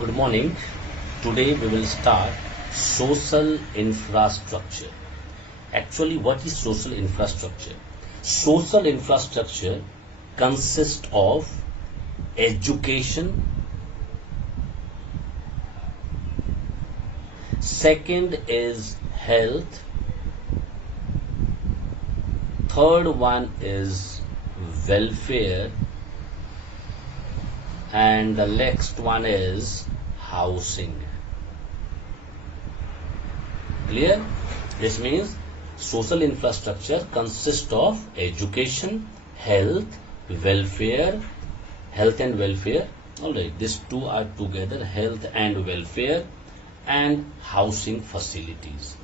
Good morning. Today we will start social infrastructure. Actually, what is social infrastructure? Social infrastructure consists of education, second is health, third one is welfare, and the next one is housing. Clear? This means social infrastructure consists of education, health, welfare, health and welfare. Alright, these two are together, health and welfare, and housing facilities.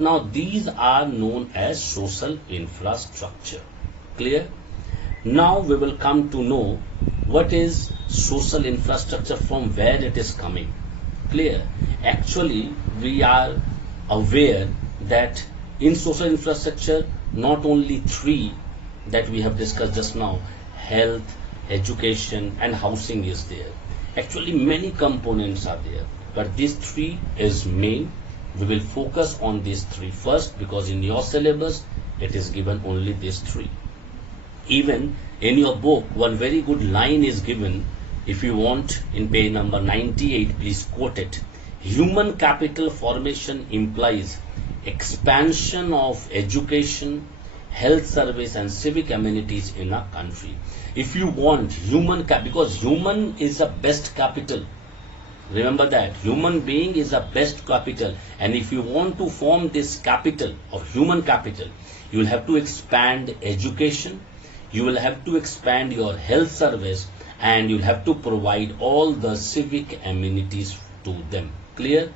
Now these are known as social infrastructure. Clear? Now we will come to know what is social infrastructure, from where it is coming. Clear? Actually, we are aware that in social infrastructure, not only three that we have discussed just now, health, education and housing is there. Actually, many components are there, but these three is main. We will focus on these three first, because in your syllabus it is given only these three. Even in your book, one very good line is given. If you want, in page number 98, please quote it. Human capital formation implies expansion of education, health service and civic amenities in a country. If you want human because human is the best capital. Remember that human being is the best capital, and if you want to form this capital of human capital, you will have to expand education, you will have to expand your health service, and you will have to provide all the civic amenities to them. Clear?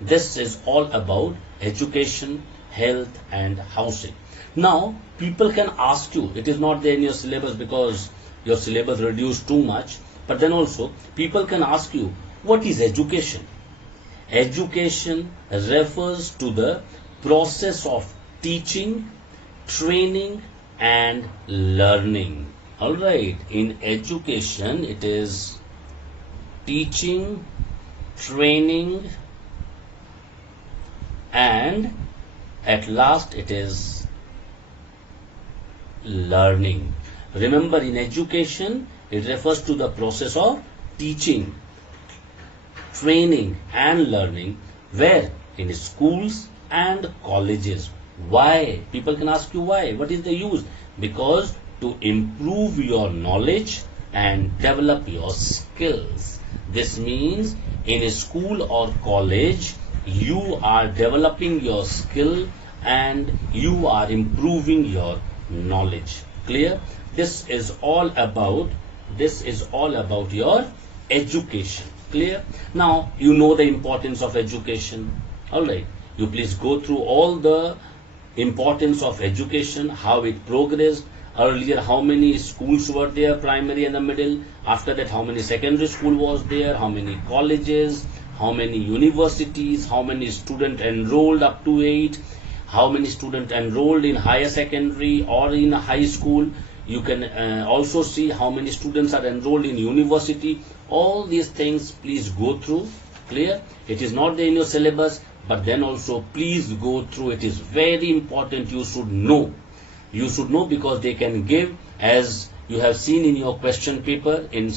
This is all about education, health and housing. Now people can ask you, it is not there in your syllabus because your syllabus reduced too much, but then also people can ask you, what is education? Education refers to the process of teaching, training and learning. Alright, in education it is teaching, training and at last it is learning. Remember, in education it refers to the process of teaching, training and learning, where in schools and colleges. Why? People can ask you why. What is the use? Because to improve your knowledge and develop your skills. This means in a school or college, you are developing your skill and you are improving your knowledge. Clear? This is all about your education. Clear? Now you know the importance of education. Alright, you please go through all the importance of education, how it progressed. Earlier, how many schools were there, primary and the middle. After that, how many secondary school was there, how many colleges, how many universities, how many students enrolled up to 8, how many students enrolled in higher secondary or in high school. You can also see how many students are enrolled in university. All these things please go through. Clear? It is not there in your syllabus, but then also please go through. It is very important. You should know. You should know, because they can give, as you have seen in your question paper in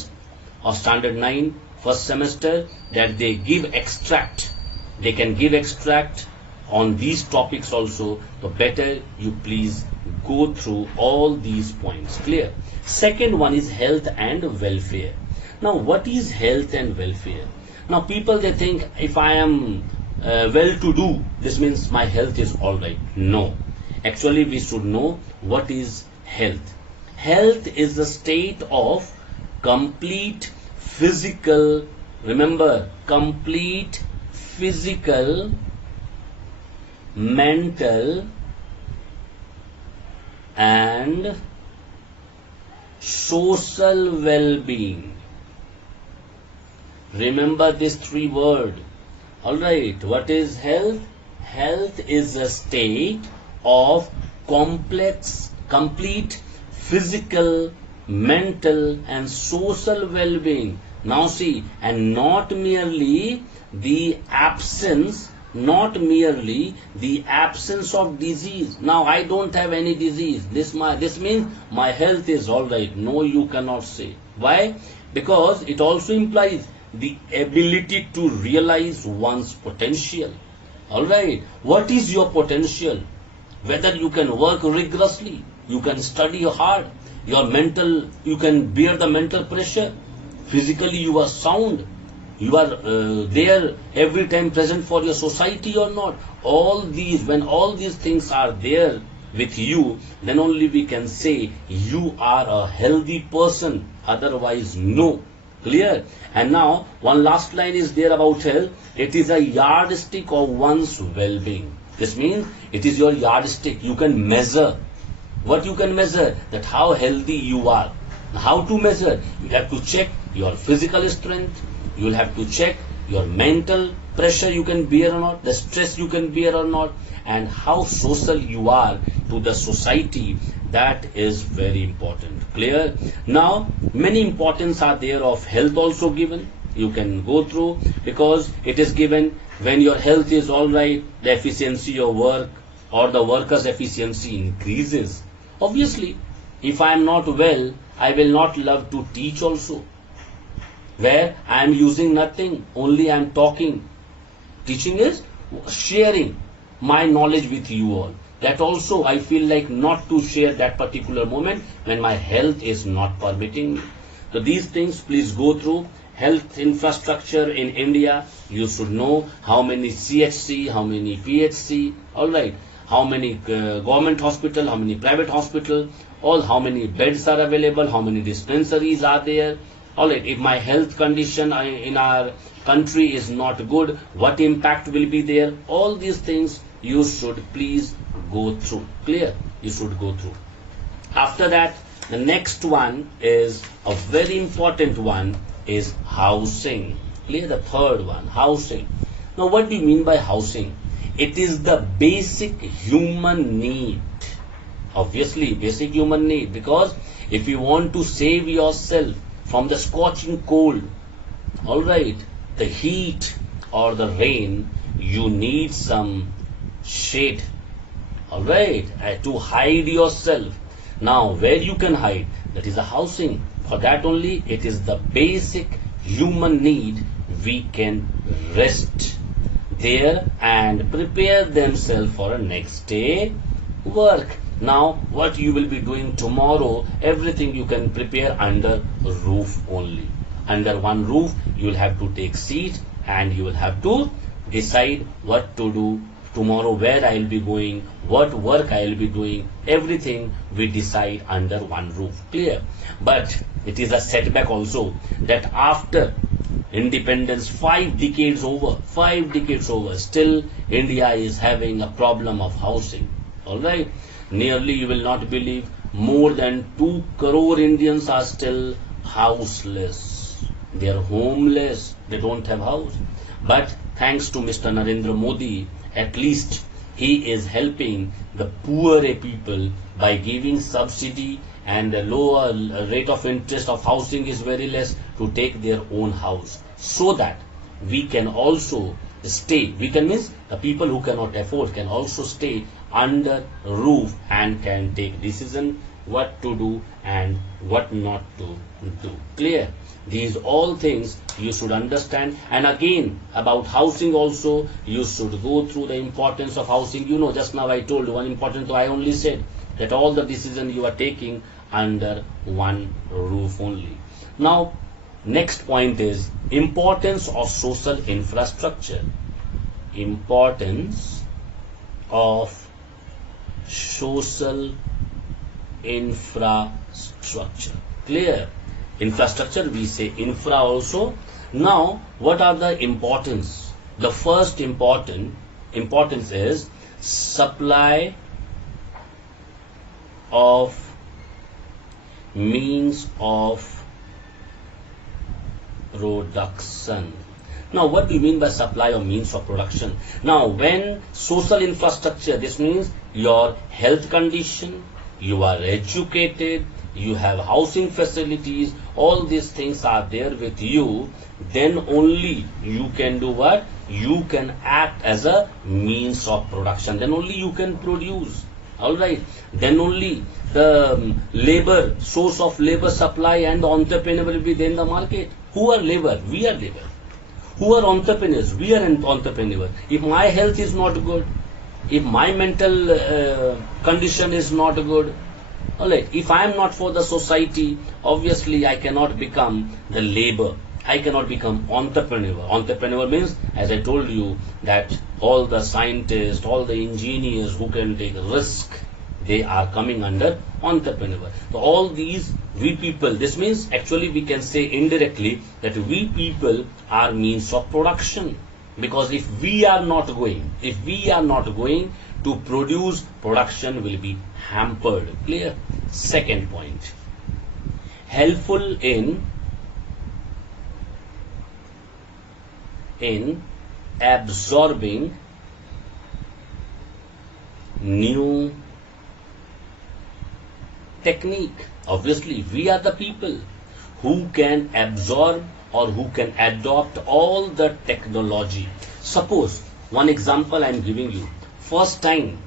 standard 9 first semester, that they give extract. They can give extract on these topics also. So better you please go through all these points. Clear? Second one is health and welfare. Now what is health and welfare? Now people, they think, if I am well to do, this means my health is all right. No. Actually, we should know what is health. Health is the state of complete physical, remember, complete physical, mental and social well-being. Remember these three words. Alright, what is health? Health is a state of complete physical, mental and social well-being. Now see, and not merely the absence of disease. Now I don't have any disease. This means my health is all right. No, you cannot say. Why? Because it also implies the ability to realize one's potential. All right. What is your potential? Whether you can work rigorously, you can study hard, you can bear the mental pressure. Physically, you are sound. You are there every time present for your society or not. When all these things are there with you, then only we can say you are a healthy person. Otherwise, no. Clear? And now, one last line is there about health. It is a yardstick of one's well-being. This means it is your yardstick. You can measure. What you can measure? That how healthy you are. How to measure? You have to check your physical strength. You will have to check your mental pressure you can bear or not, the stress you can bear or not, and how social you are to the society. That is very important. Clear? Now, many importance are there of health also given. You can go through, because it is given when your health is all right, the efficiency of work or the worker's efficiency increases. Obviously, if I am not well, I will not love to teach also. Where I am using nothing, only I am talking. Teaching is sharing my knowledge with you all. That also I feel like not to share that particular moment when my health is not permitting me. So these things please go through. Health infrastructure in India, you should know how many CHC, how many PHC, all right, how many government hospital, how many private hospital, how many beds are available, how many dispensaries are there. All right, if my health condition in our country is not good, what impact will be there? All these things you should please go through. Clear? You should go through. After that, the next one is a very important one, is housing. Clear? The third one, housing. Now, what do you mean by housing? It is the basic human need. Obviously, basic human need, because if you want to save yourself from the scorching cold, all right, the heat or the rain, you need some shade, all right, to hide yourself. Now, where you can hide? That is the housing. For that only, it is the basic human need. We can rest there and prepare themselves for a next day work. Now, what you will be doing tomorrow, everything you can prepare under roof only. Under one roof, you will have to take seat and you will have to decide what to do tomorrow, where I will be going, what work I will be doing. Everything we decide under one roof. Clear? But it is a setback also that after independence, 5 decades over, still India is having a problem of housing. All right. Nearly, you will not believe, more than 2 crore Indians are still houseless. They are homeless. They don't have house. But thanks to Mr. Narendra Modi, at least he is helping the poorer people by giving subsidy, and the lower rate of interest of housing is very less, to take their own house, so that we can also stay. We can means the people who cannot afford can also stay under roof and can take decision what to do and what not to do. Clear? These all things you should understand. And again, about housing also, you should go through the importance of housing. You know, just now I told you one important, so I only said that all the decisions you are taking under one roof only. Now, next point is importance of social infrastructure. Importance of social infrastructure. Clear? Infrastructure, we say infra also. Now, what are the importance? The first importance is supply of means of production. Now, what do you mean by supply of means of production? Now, when social infrastructure, this means your health condition, you are educated, you have housing facilities, all these things are there with you, then only you can do what? You can act as a means of production. Then only you can produce. Alright. Then only the labor, source of labor supply and the entrepreneur will be there in the market. Who are labor? We are labor. Who are entrepreneurs? We are an entrepreneur. If my health is not good, if my mental condition is not good, alright, if I am not for the society, obviously I cannot become the labor. I cannot become entrepreneur. Entrepreneur means, as I told you, that all the scientists, all the engineers who can take risk, they are coming under entrepreneur. So all these we people, this means actually we can say indirectly that we people are means of production. Because if we are not going to produce, production will be hampered. Clear? Second point. Helpful in absorbing new technique. Obviously, we are the people who can absorb or who can adopt all the technology. Suppose, one example I am giving you. First time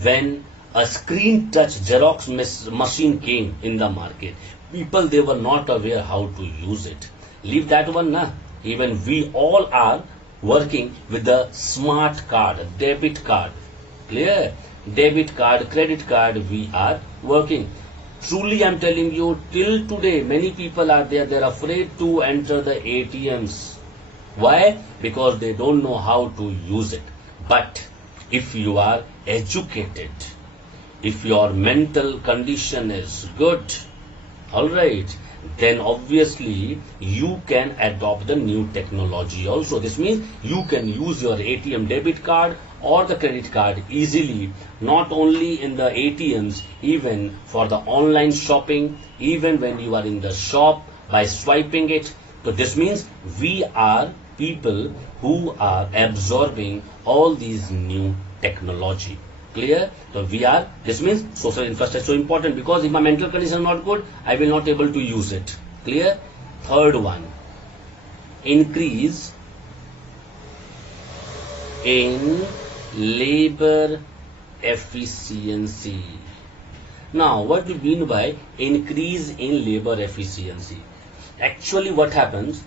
when a screen touch Xerox machine came in the market, people, they were not aware how to use it. Leave that one now. Even we all are working with the smart card, debit card. Clear? Debit card, credit card, we are working. Truly, I'm telling you, till today, many people are there, they're afraid to enter the ATMs. Why? Because they don't know how to use it. But if you are educated, if your mental condition is good, alright, then obviously you can adopt the new technology also. This means you can use your ATM debit card or the credit card easily, not only in the ATMs, even for the online shopping, even when you are in the shop by swiping it. So this means we are people who are absorbing all these new technology. Clear? So we are, this means social infrastructure is so important, because if my mental condition is not good, I will not able to use it. Clear? Third one, increase in labor efficiency. Now, what do you mean by increase in labor efficiency? Actually, what happens?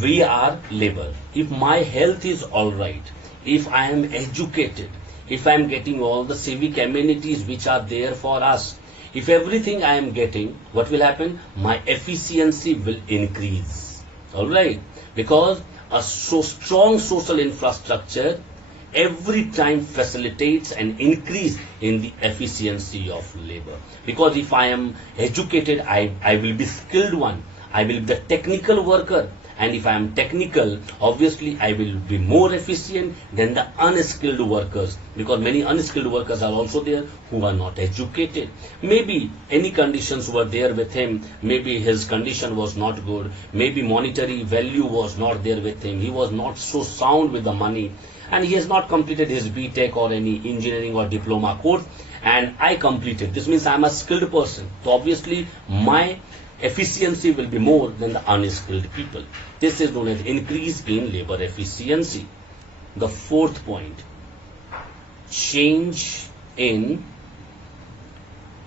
We are labor. If my health is alright, if I am educated, if I am getting all the civic amenities which are there for us, if everything I am getting, what will happen? My efficiency will increase. Alright? Because a so strong social infrastructure every time facilitates an increase in the efficiency of labor. Because if I am educated, I will be skilled one. I will be the technical worker. And if I am technical, obviously I will be more efficient than the unskilled workers, because many unskilled workers are also there who are not educated. Maybe any conditions were there with him, maybe his condition was not good, maybe monetary value was not there with him, he was not so sound with the money, and he has not completed his BTech or any engineering or diploma course, and I completed. This means I am a skilled person. So obviously my efficiency will be more than the unskilled people. This is known as increase in labor efficiency. The fourth point, change in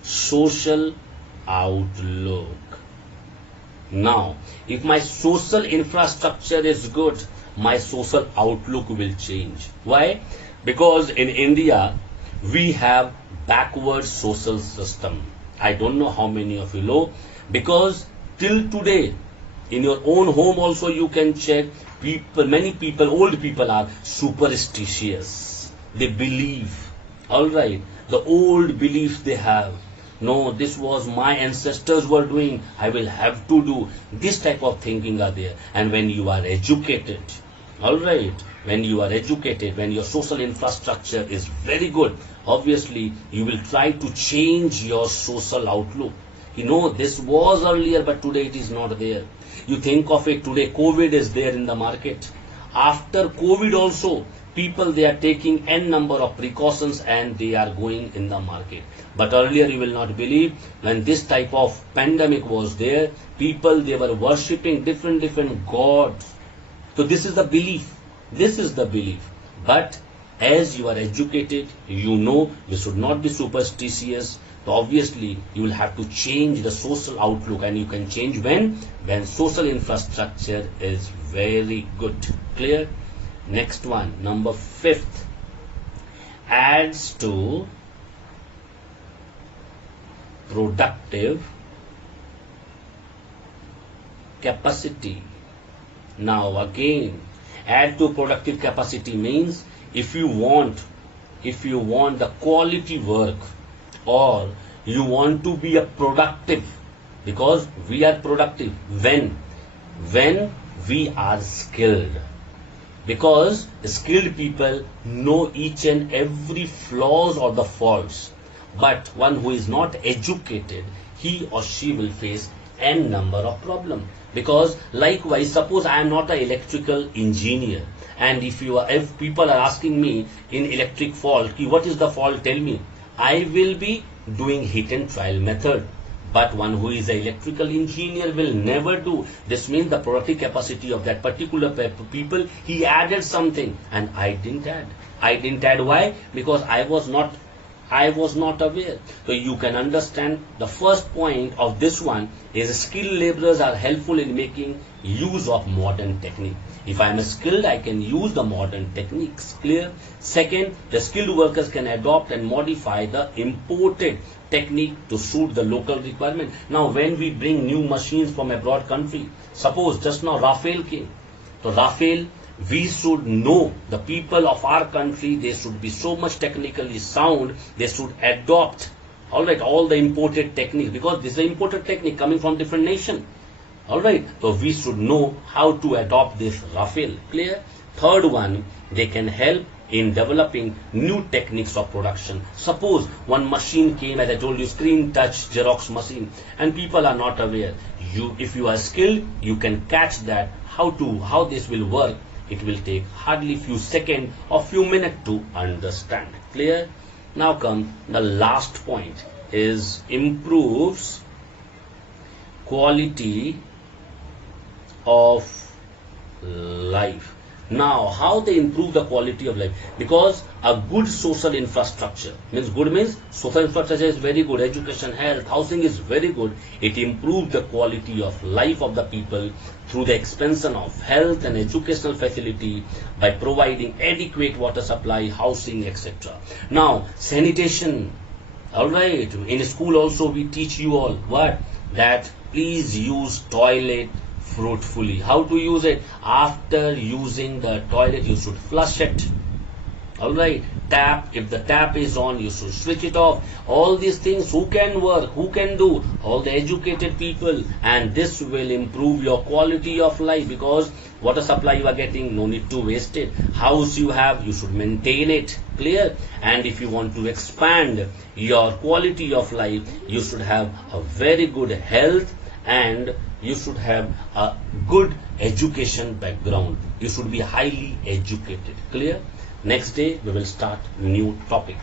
social outlook. Now, if my social infrastructure is good, my social outlook will change. Why? Because in India, we have backward social system. I don't know how many of you know, because till today, in your own home also you can check, many people, old people are superstitious. They believe, alright, the old beliefs they have. No, this was my ancestors were doing, I will have to do. This type of thinking are there. And when you are educated, alright, when you are educated, when your social infrastructure is very good, obviously you will try to change your social outlook. You know, this was earlier, but today it is not there. You think of it today, COVID is there in the market. After COVID also, people, they are taking n number of precautions and they are going in the market. But earlier, you will not believe, when this type of pandemic was there, people, they were worshipping different gods. So this is the belief. This is the belief. But as you are educated, you know you should not be superstitious. So obviously, you will have to change the social outlook, and you can change when social infrastructure is very good. Clear? Next one, number 5th, adds to productive capacity. Now again, add to productive capacity means if you want the quality work, or you want to be a productive, because we are productive when we are skilled. Because skilled people know each and every flaws or the faults. But one who is not educated, he or she will face n number of problems. Because likewise, suppose I am not an electrical engineer, and if people are asking me in electric fault, what is the fault, tell me, I will be doing hit and trial method. But one who is an electrical engineer will never do. This means the productive capacity of that particular people, he added something and I didn't add. I didn't add. Why? Because I was not aware. So you can understand the first point of this one is skilled laborers are helpful in making use of modern technique. If I am skilled, I can use the modern techniques. Clear? Second, the skilled workers can adopt and modify the imported technique to suit the local requirement. Now, when we bring new machines from abroad country, suppose just now Rafale came. So Rafale, we should know, the people of our country, they should be so much technically sound, they should adopt all the imported techniques, because this is an imported technique coming from different nation. Alright, so we should know how to adopt this Rafale. Clear? Third one, they can help in developing new techniques of production. Suppose one machine came, as I told you, screen touch Xerox machine, and people are not aware. If you are skilled, you can catch that, how this will work. It will take hardly few seconds or few minutes to understand. Clear? Now come the last point, is improves quality of life. Now, how they improve the quality of life? Because a good social infrastructure means social infrastructure is very good, education, health, housing is very good. It improves the quality of life of the people through the expansion of health and educational facility by providing adequate water supply, housing, etc. Now, sanitation. Alright, in school also we teach you all what? That please use toilet fruitfully. How to use it? After using the toilet, you should flush it. Alright, tap, if the tap is on, you should switch it off. All these things, who can work, who can do? All the educated people. And this will improve your quality of life, because water supply you are getting, no need to waste it. House you have, you should maintain it. Clear? And if you want to expand your quality of life, you should have a very good health, and you should have a good education background. You should be highly educated. Clear? Next day we will start new topic.